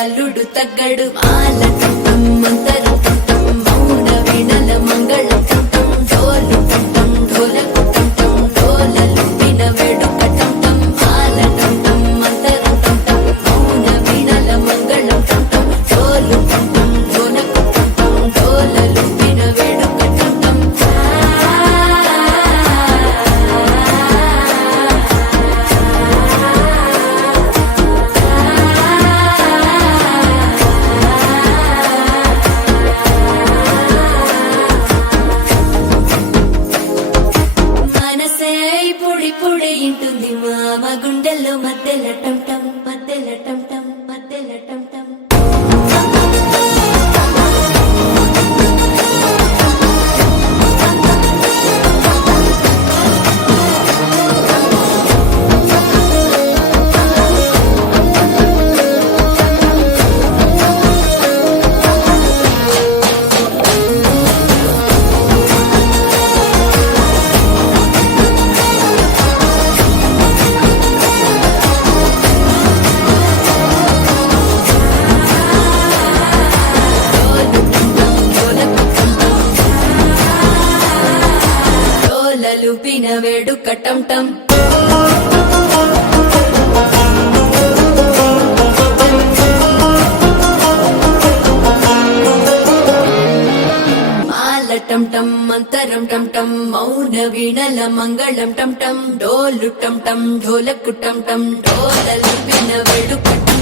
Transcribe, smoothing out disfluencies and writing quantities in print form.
అల్లుడు తగ్గడు మాల టం మంతర టం మౌన వీణల మంగళ టం డోలు టం ఢోలకు టం డోలలు విన వేడుక టం మాల టం మంతర టం మౌన వీణల మంగళ టం డోలు టం ఢోలకు టం డోలలు విన వేడుక టం పొడి ఇంటుంది మామ గుండెల్లో మధ్యల టం టం మధ్యల టం టం మధ్యల టం టం లూపిన వేడుక టం టం మాల టం టం మంతరం టం టం మౌన వీణల మంగళం టం టం డోలు టం టం ఢోలకు టం టం డోల లూపిన వేడుక